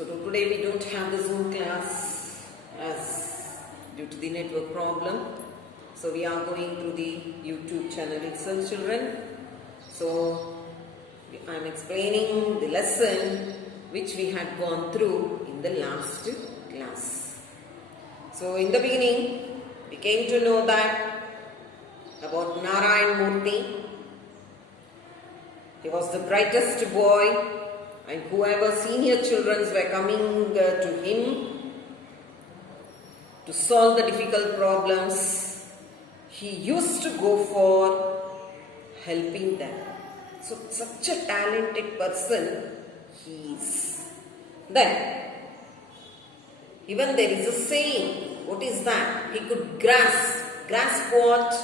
So today we don't have the Zoom class as due to the network problem. So we are going through the YouTube channel itself, children. So I am explaining the lesson which we had gone through in the last class. So in the beginning we came to know that about Narayan Murthy. He was the brightest boy, and whoever senior children were coming to him to solve the difficult problems, he used to go for helping them. So such a talented person he is. Then even there is a saying. What is that? He could grasp what?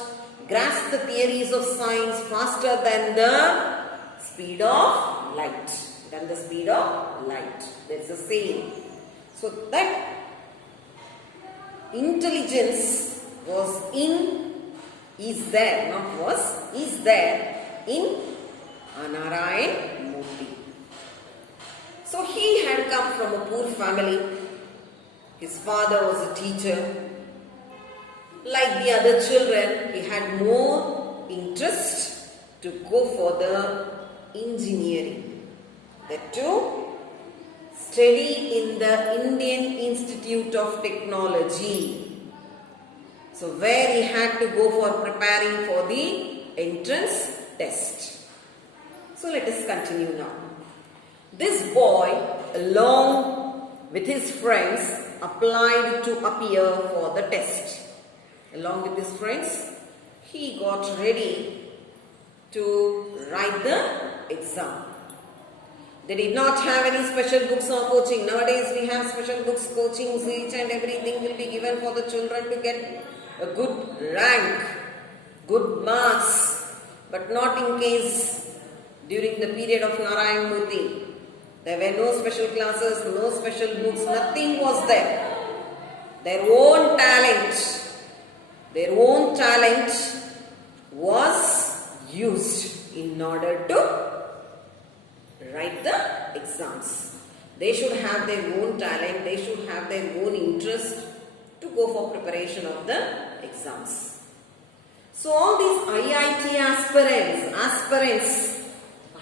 Grasp the theories of science faster than the speed of light. There is a saying. So that intelligence is there in Narayan Murthy. So he had come from a poor family. His father was a teacher. Like the other children, he had more interest to go for the engineering. That too, study in the Indian Institute of Technology. So where he had to go for preparing for the entrance test. So let us continue now. This boy, along with his friends, applied to appear for the test. Along with his friends, he got ready to write the exam. They did not have any special books or coaching. Nowadays we have special books, coachings, each and everything will be given for the children to get a good rank, good marks. But not in case during the period of Narayan Murthy. There were no special classes, no special books, nothing was there. Their own talent was used in order to write the exams. They should have their own talent, they should have their own interest to go for preparation of the exams. So all these IIT aspirants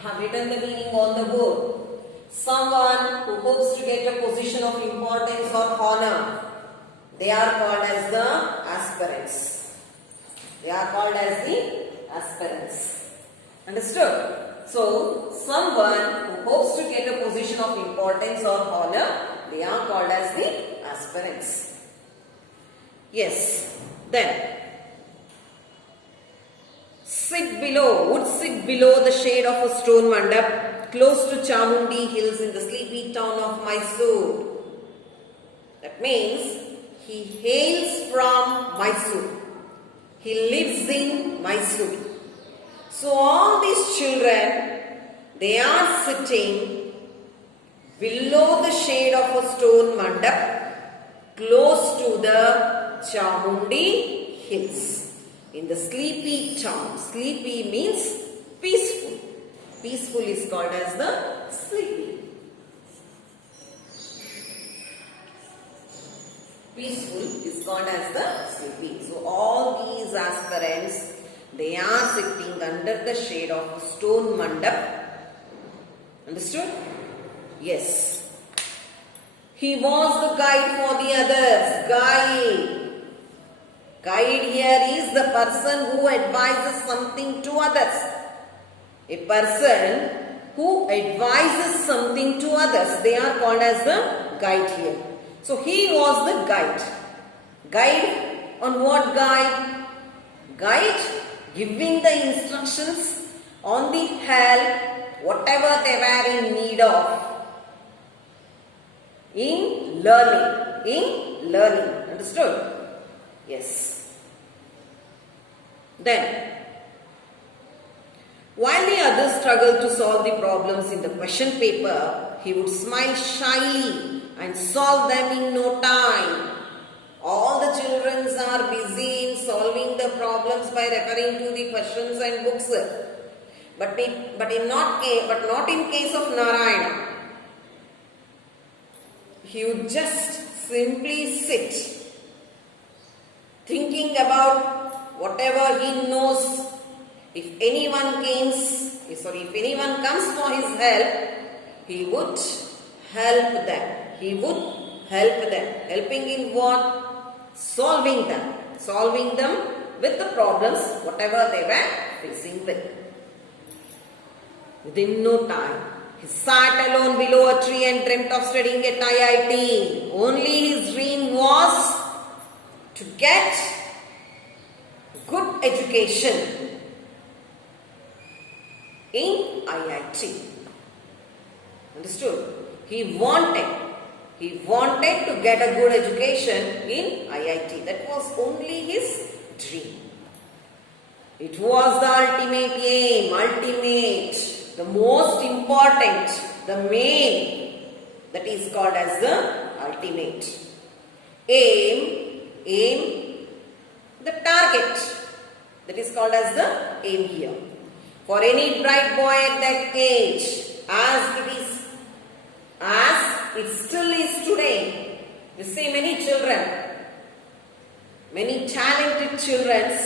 have written the meaning on the board. Someone who hopes to get a position of importance or honor, they are called as the aspirants. Understood? So, someone who hopes to get a position of importance or honor, they are called as the aspirants. Yes. Then, would sit below the shade of a stone mandap close to Chamundi hills in the sleepy town of Mysore. That means he hails from Mysore. He lives in Mysore. So all these children, they are sitting below the shade of a stone mandap close to the Chamundi hills in the sleepy town. Sleepy means peaceful. Peaceful is called as the sleepy. Peaceful is called as the sleepy. So all these aspirants, they are sitting under the shade of a stone mandap. Understood? Yes. He was the guide for the others. Guide here is the person who advises something to others. A person who advises something to others, they are called as the guide here. So he was the guide. Guide on what guide? Guide giving the instructions on the help, whatever they were in need of. In learning. Understood? Yes. Then, while the others struggled to solve the problems in the question paper, he would smile shyly and solve them in no time. All the children are busy in solving the problems by referring to the questions and books. But not in case of Narayana. he would just simply sit, thinking about whatever he knows. If anyone comes for his help, he would help them. He would help them. Helping in what? Solving them. Solving them with the problems, whatever they were facing with. Within no time, he sat alone below a tree and dreamt of studying at IIT. Only his dream was to get good education in IIT. Understood? He wanted to get a good education in IIT. That was only his dream. It was the ultimate aim, the most important, the main, that is called as the ultimate. Aim, the target, that is called as the aim here. For any bright boy at that age, as it still is today, you see many children, many talented children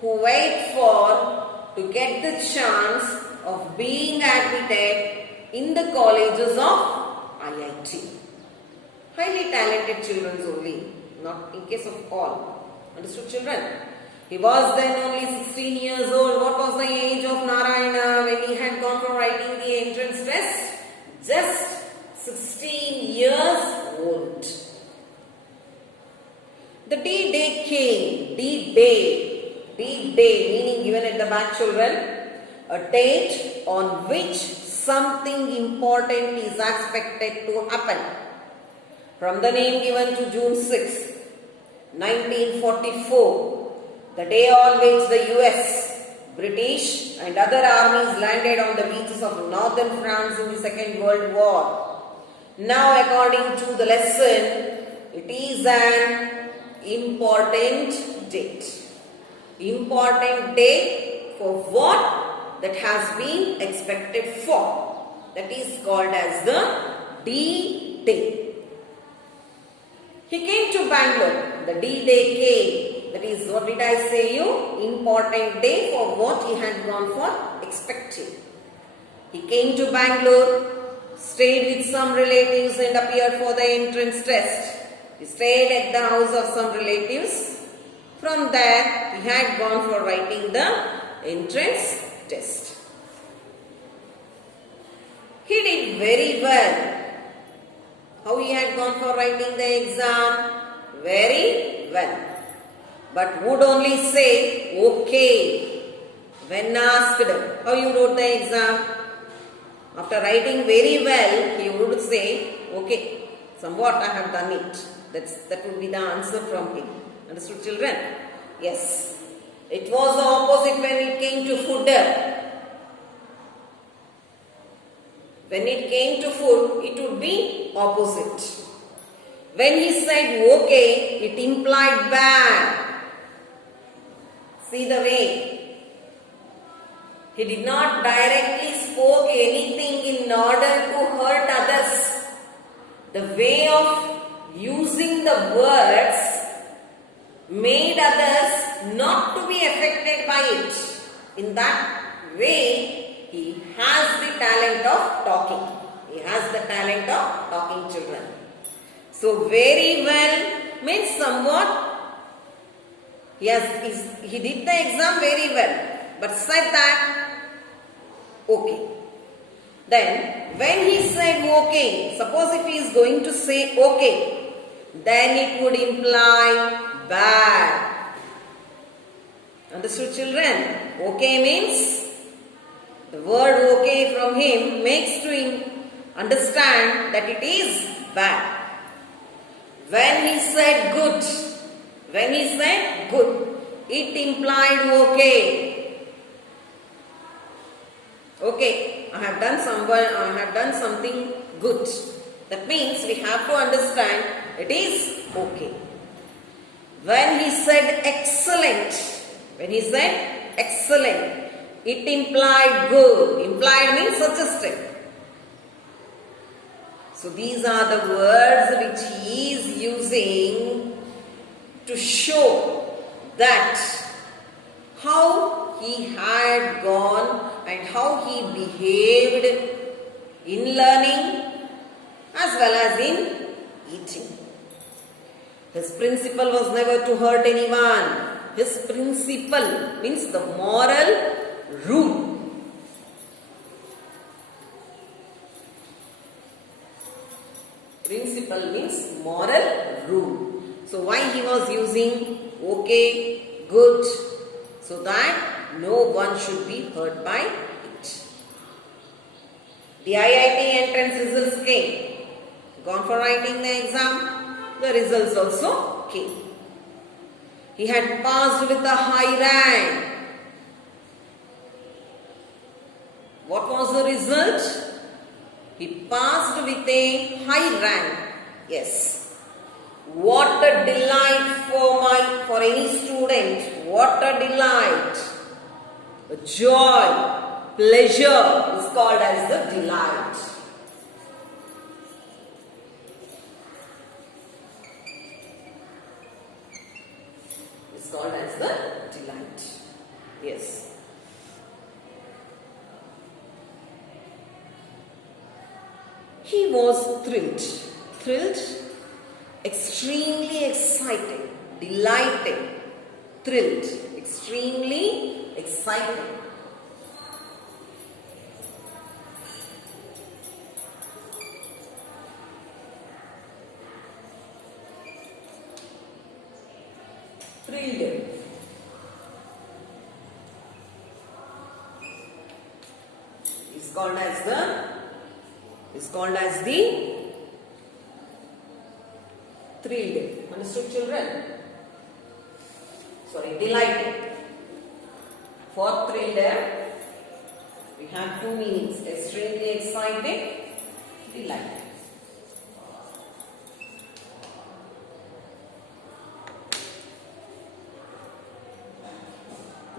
who wait to get the chance of being admitted in the colleges of IIT. Highly talented children only, not in case of all. Understood, children? He was then only 16 years old. What was the age of Narayana when he had gone for writing the entrance test? Just 16 years old. The D-Day came. D-Day meaning given at the back, children. A date on which something important is expected to happen. From the name given to June 6, 1944. The day on which the US, British and other armies landed on the beaches of northern France in the Second World War. Now, according to the lesson, it is an important date. Important date for what? That has been expected for. That is called as the D-Day. He came to Bangalore. The D-Day came. That is, what did I say you? Important day for what he had gone for expecting. He came to Bangalore, stayed with some relatives and appeared for the entrance test. He stayed at the house of some relatives. From there, he had gone for writing the entrance test. He did very well. How he had gone for writing the exam? Very well. But would only say, okay, when asked how you wrote the exam. After writing very well, he would say, okay, somewhat I have done it. That would be the answer from him. Understood, children? Yes. It was the opposite when it came to food. When it came to food, it would be opposite. When he said okay, it implied bad. See the way. He did not directly spoke anything in order to hurt others. The way of using the words made others not to be affected by it. In that way, he has the talent of talking. He has the talent of talking, children. So, very well means somewhat. He did the exam very well, but said that okay. Then, when he said okay, suppose if he is going to say okay, then it would imply bad. Understood, children? Okay means, the word okay from him makes to understand that it is bad. When he said good, it implied okay. Okay, I have done something good. That means we have to understand it is okay. When he said excellent, it implied good. Implied means suggested. So these are the words which he is using to show that how he had gone and how he behaved in learning as well as in eating. His principle was never to hurt anyone. His principle means the moral rule. Principle means moral rule. So why he was using okay, good, so that no one should be hurt by it. The IIT entrance results came. Gone for writing the exam, the results also came. He had passed with a high rank. What was the result? He passed with a high rank. Yes. What a delight for any student. What a delight. A joy, pleasure is called as the delight. It's called as the delight. Yes. He was thrilled. Thrilled, extremely excited, delighted, thrilled, extremely excited. Thrilled. Is called as the thrilled. Understood, children? Sorry, delighted. For thrilled, we have two meanings: extremely excited, delighted.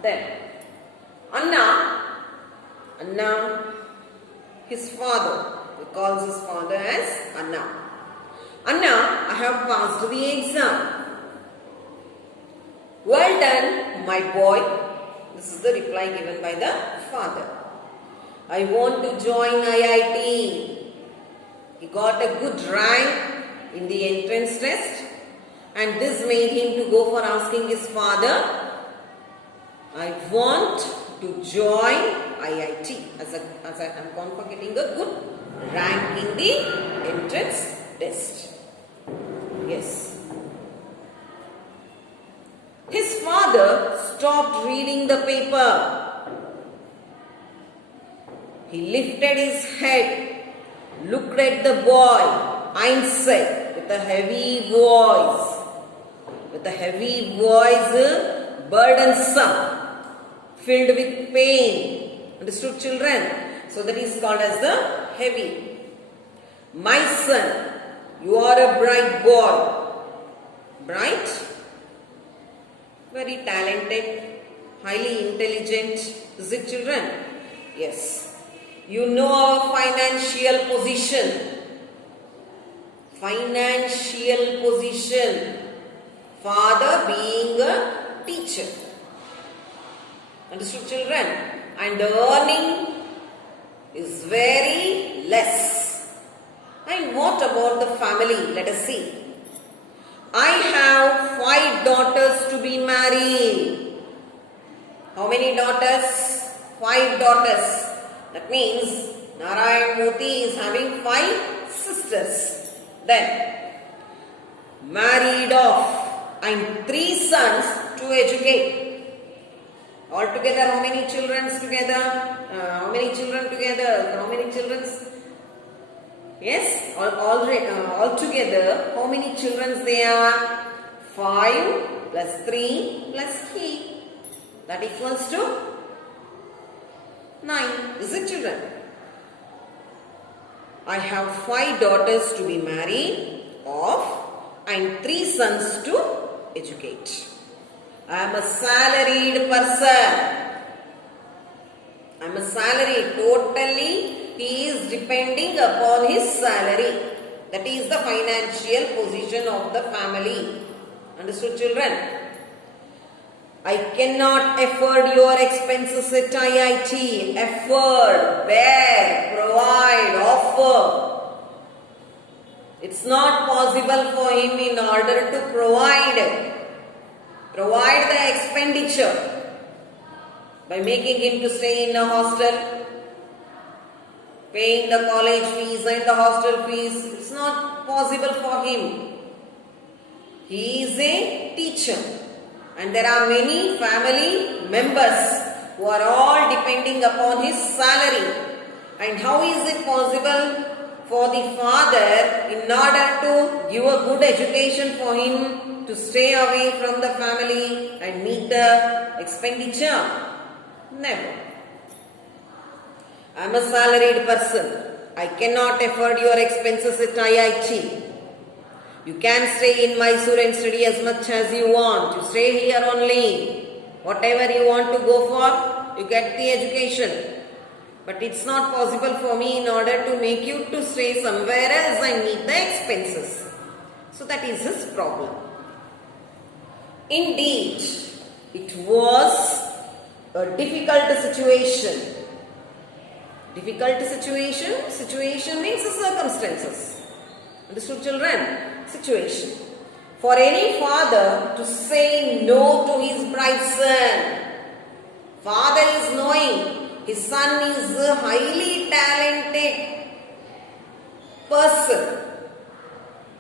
Then, Anna, his father, he calls his father as Anna. Anna, I have passed the exam. Well done, my boy. This is the reply given by the father. I want to join IIT. He got a good rank in the entrance test, and this made him to go for asking his father, I want to join IIT as I am gone for getting a good rank in the entrance test. Yes. His father stopped reading the paper. He lifted his head, looked at the boy, and said with a heavy voice, burdensome, filled with pain. Understood, children? So that is called as the heavy. My son, you are a bright boy. Bright? Very talented, highly intelligent. Is it, children? Yes. You know our financial position. Financial position. Father being a teacher. Understood, children? And the earning is very less. And what about the family? Let us see. I have 5 daughters to be married. How many daughters? 5 daughters. That means Narayan Murthy is having 5 sisters. Then married off and 3 sons to educate. Altogether, how many children together? How many children together? How many children? Yes, altogether, how many children they are? 5 plus 3 plus 3. That equals to 9. Is it, children? I have 5 daughters to be married off and 3 sons to educate. I am a salaried person. I am a salaried, totally he is depending upon his salary. That is the financial position of the family. Understood, children? I cannot afford your expenses at IIT. Afford, bear, provide, offer. It's not possible for him in order to provide the expenditure by making him to stay in a hostel, paying the college fees and the hostel fees. It's not possible for him. He is a teacher. And there are many family members who are all depending upon his salary. And how is it possible for the father, in order to give a good education for him, to stay away from the family and meet the expenditure? Never. I am a salaried person. I cannot afford your expenses at IIT. You can stay in Mysore and study as much as you want. You stay here only. Whatever you want to go for, you get the education. But it's not possible for me in order to make you to stay somewhere else and meet the expenses. So that is his problem. Indeed, it was a difficult situation. Difficult situation? Situation means circumstances. Understood, children? Situation. For any father to say no to his bride's son. Father is knowing his son is a highly talented person.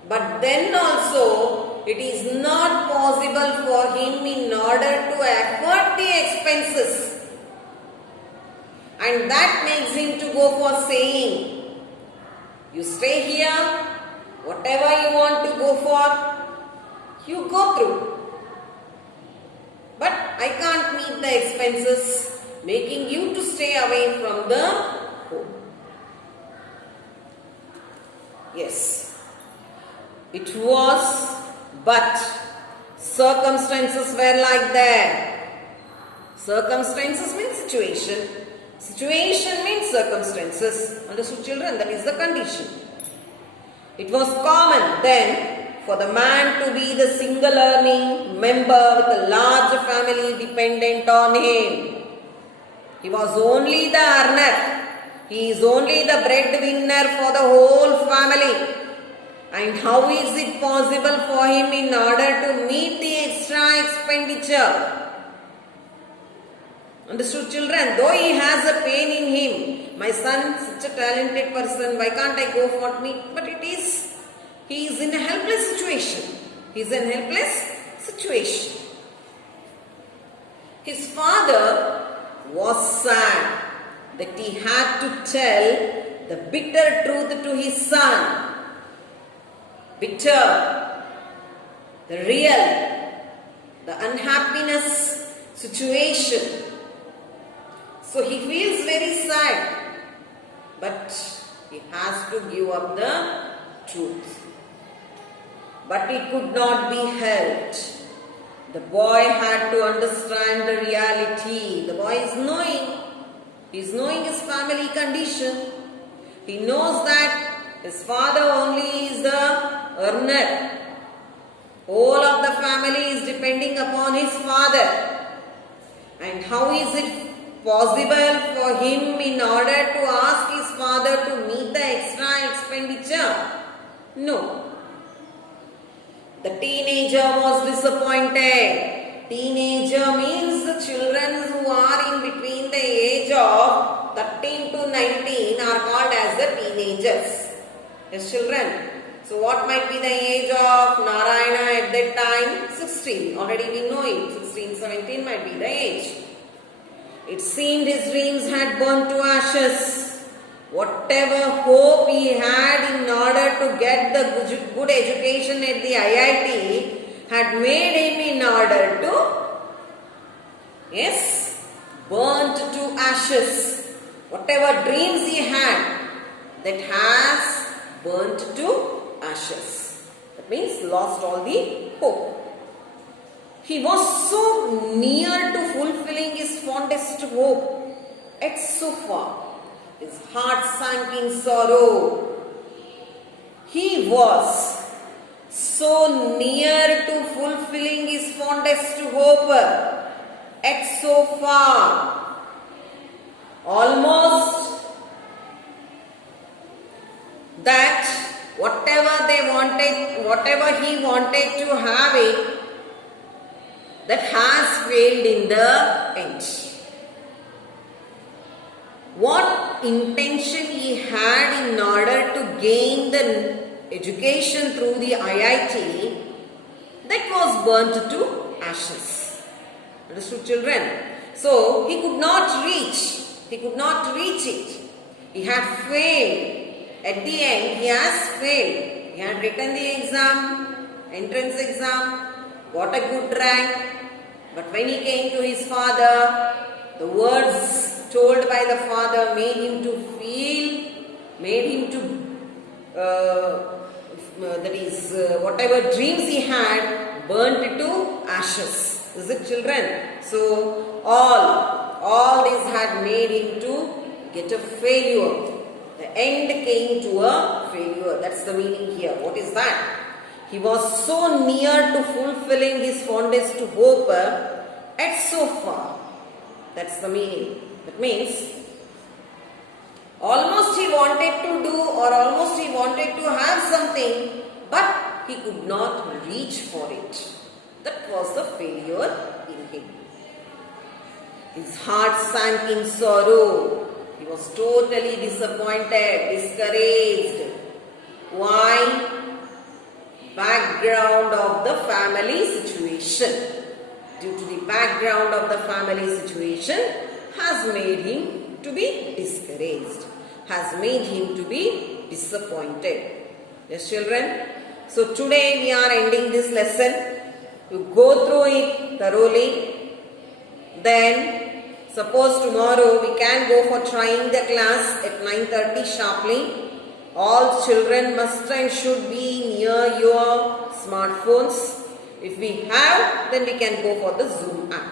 But then also it is not possible for him in order to afford the expenses. And that makes him to go for saying, you stay here. Whatever you want to go for, you go through. But I can't meet the expenses, making you to stay away from the home. Yes, it was, but circumstances were like that. Circumstances means situation. Situation means circumstances. Understood, children? That is the condition. It was common then for the man to be the single earning member with a large family dependent on him. He was only the earner. He is only the breadwinner for the whole family. And how is it possible for him in order to meet the extra expenditure? Understood, children? Though he has a pain in him, my son, such a talented person, why can't I go for me? But he is in a helpless situation. He is in a helpless situation. His father was sad that he had to tell the bitter truth to his son. Bitter, the real, the unhappiness situation. So he feels very sad, but he has to give up the truth. But it could not be helped. The boy had to understand the reality. The boy is knowing. He is knowing his family condition. He knows that his father only is the earner. All of the family is depending upon his father. And how is it possible for him in order to ask his father to meet the extra expenditure? No. The teenager was disappointed. Teenager means the children who are in between the age of 13 to 19 are called as the teenagers. Yes, children. So what might be the age of Narayana at that time? 16. Already we know it. 16, 17 might be the age. It seemed his dreams had burnt to ashes. Whatever hope he had in order to get the good education at the IIT had made him in order to, yes, burnt to ashes. Whatever dreams he had, that has burnt to ashes. That means lost all the hope. He was so near to fulfilling his fondest hope, yet so far. His heart sank in sorrow. He was so near to fulfilling his fondest hope, yet so far, almost that whatever he wanted to have it, that has failed in the end. What intention he had in order to gain the education through the IIT, that was burnt to ashes. Understood, children? So he could not reach it. He had failed. At the end, he has failed. He had written the exam, entrance exam, got a good rank. But when he came to his father, the words told by the father made him to feel, whatever dreams he had, burnt to ashes. Is it, children? So all this had made him to get a failure. The end came to a failure. That's the meaning here. What is that? He was so near to fulfilling his fondest hope, yet so far. That's the meaning. That means almost he wanted to do, or almost he wanted to have something, but he could not reach for it. That was the failure in him. His heart sank in sorrow. He was totally disappointed, discouraged. Why? Background of the family situation. Due to the background of the family situation has made him to be discouraged, has made him to be disappointed. Yes, children? So today we are ending this lesson. You go through it thoroughly. Then suppose tomorrow we can go for trying the class at 9:30 sharply. All children must and should be near your smartphones. If we have, then we can go for the Zoom app.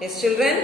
Yes, children?